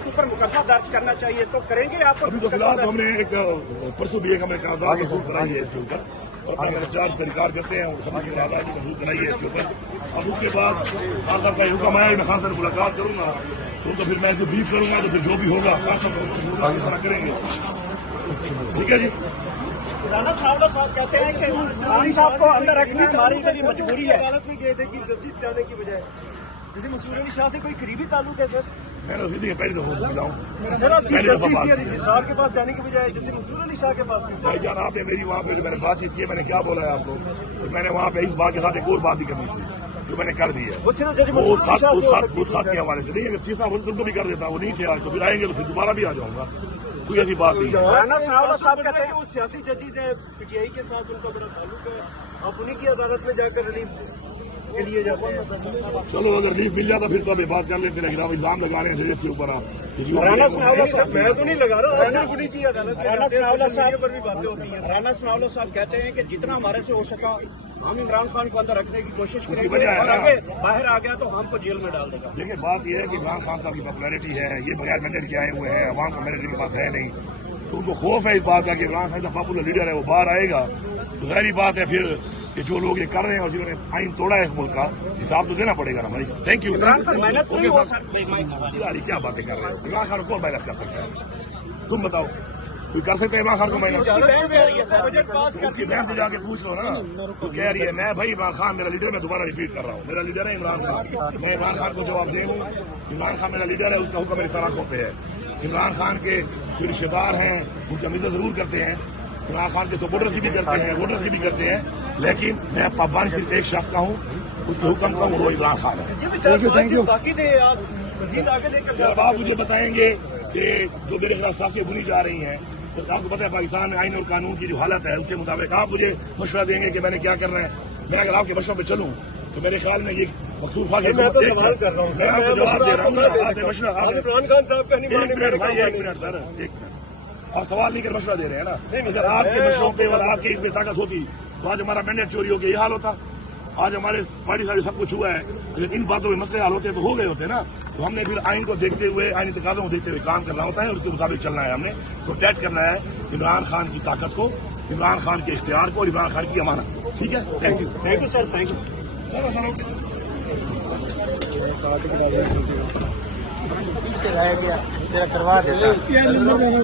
اس کے اوپر मुकदमा दर्ज करना चाहिए, तो करेंगे आप? अभी तो फिलहाल हमने एक परसों भी एक हमने कागजात वसूल कराई है इसके ऊपर, और अपना चार्ज तरीकार करते हैं और सभी की आजादी वसूल कराई है इसके ऊपर। अब उसके बाद खान साहब का हुक्म आया, मैं खान साहब से मुलाकात करूंगा तो फिर मैं इसे ब्रीफ करूंगा, तो फिर जो भी होगा खान साहब आगे सारा करेंगे। ठीक है जी। राणा साहब कहते हैं कि खान साहब को अंदर रखनी हमारी कभी मजबूरी है। अदालत में गए थे कि जस्टिस जाने की बजाय, जैसे मंसूर अली शाह से कोई करीबी ताल्लुक है सर? मैंने सीधी पहली दफा मिलाऊँ सर, आप चीफ जस्टिस या रजिस्ट्रार के पास जाने की बजाय जस्टिस मंसूर अली शाह के पास? भाईजान, आपने मेरी वहाँ पे जो मैंने बातचीत की, मैंने क्या बोला है आपको, तो मैंने वहाँ पे इस बात के साथ एक और बात भी करनी थी जो मैंने कर दी है। वो खात के हवाले से नहीं, अगर तीसरा बोल तुमको भी कर देता, वो नहीं किया तो फिर आएंगे तो फिर दोबारा भी आ जाऊंगा, कोई ऐसी बात नहीं है। राणा साहब कहते हैं वो सियासी जजेस है, पीटीआई के साथ उनका बड़ा ताल्लुक है, आप उन्हीं की अदालत में जाकर रिलीफ के लिए जाते हैं। चलो अगर रिलीफ मिल जाता फिर तो अभी बात कर लेते, लेकिन आप इल्जाम लगा रहे हैं जजेस के ऊपर। आप राणा साहब, मैं तो नहीं लगा रहा, उन्हीं की अदालत में पर भी बातें होती हैं। राणा साहब कहते हैं कि जितना हमारे से हो सका हम इमरान खान को अंदर रखने की कोशिश करेंगे, और आगे बाहर आ गया तो हमको जेल में डाल देगा। देखिए बात यह है कि इमरान खान साहब की पॉपुलैरिटी है, ये बगैर मैंडेट के आए हुए हैं, अवाम का मैंडेट के पास है नहीं, तो उनको खौफ है इस बात का कि इमरान खान का पॉपुलर लीडर है वो बाहर आएगा, तो जाहिर बात है फिर कि जो लोग ये कर रहे हैं और जिन्होंने आइन तोड़ा है इस मुल्क का, हिसाब तो देना पड़ेगा ना भाई। Thank you. इमरान खान मेहनत नहीं हो क्या बातें कर रहे हैं? इमरान खान को मेहनत कर सकता है? तुम बताओ, कोई कर सकते हैं इमरान खान को मेहनत? उसकी बहन से जाके पूछ लो ना, तो कह रही है मैं भाई इमरान खान मेरा लीडर, मैं दोबारा रिपीट कर रहा हूँ, मेरा लीडर है इमरान खान, मैं इमरान खान को जवाब दे दूँ। इमरान खान मेरा लीडर है, उसका हुक्म मेरी सर आंखों पे है। इमरान खान के जो रिश्तेदार हैं उनकी हम इज्जत जरूर करते हैं, इमरान खान के सपोर्टर्स भी करते हैं, वोटर्स भी करते हैं, लेकिन मैं पाबंद सिर्फ एक शख्स का हूँ, उसके हुक्म का वो इमरान खान है। जब आप मुझे बताएंगे कि जो मेरे खिलाफ साजिशें बुनी जा रही हैं, तो आपको पता है पाकिस्तान में आइन और कानून की जो हालत है उसके मुताबिक आप मुझे मशवरा देंगे कि मैंने क्या करना है। मैं अगर आपके मशवरे पे चलूँ तो मेरे ख्याल में ये मखसूस मैं तो सवाल कर रहा हूँ, मैं जवाब दे रहा हूँ। इमरान खान साहब का नहीं, एक मिनट सर, एक मिनट, आप सवाल नहीं कर मशवरा दे रहे हैं ना। अगर आपके मशवरों पे और आपके इसमें ताकत होती तो आज हमारा मैंडेट चोरी हो गया, ये हाल होता। आज हमारे पार्टी सारी सब कुछ हुआ है, अगर इन बातों में मसले हाल होते तो हो गए होते ना। तो हमने फिर आइन को देखते हुए, आइन तकाज़ों को देखते हुए काम करना होता है और उसके मुताबिक चलना है। हमने प्रोटेक्ट करना है इमरान खान की ताकत को, इमरान खान के इख्तियार को और इमरान खान की अमानत को। ठीक है, thank you sir, thank you.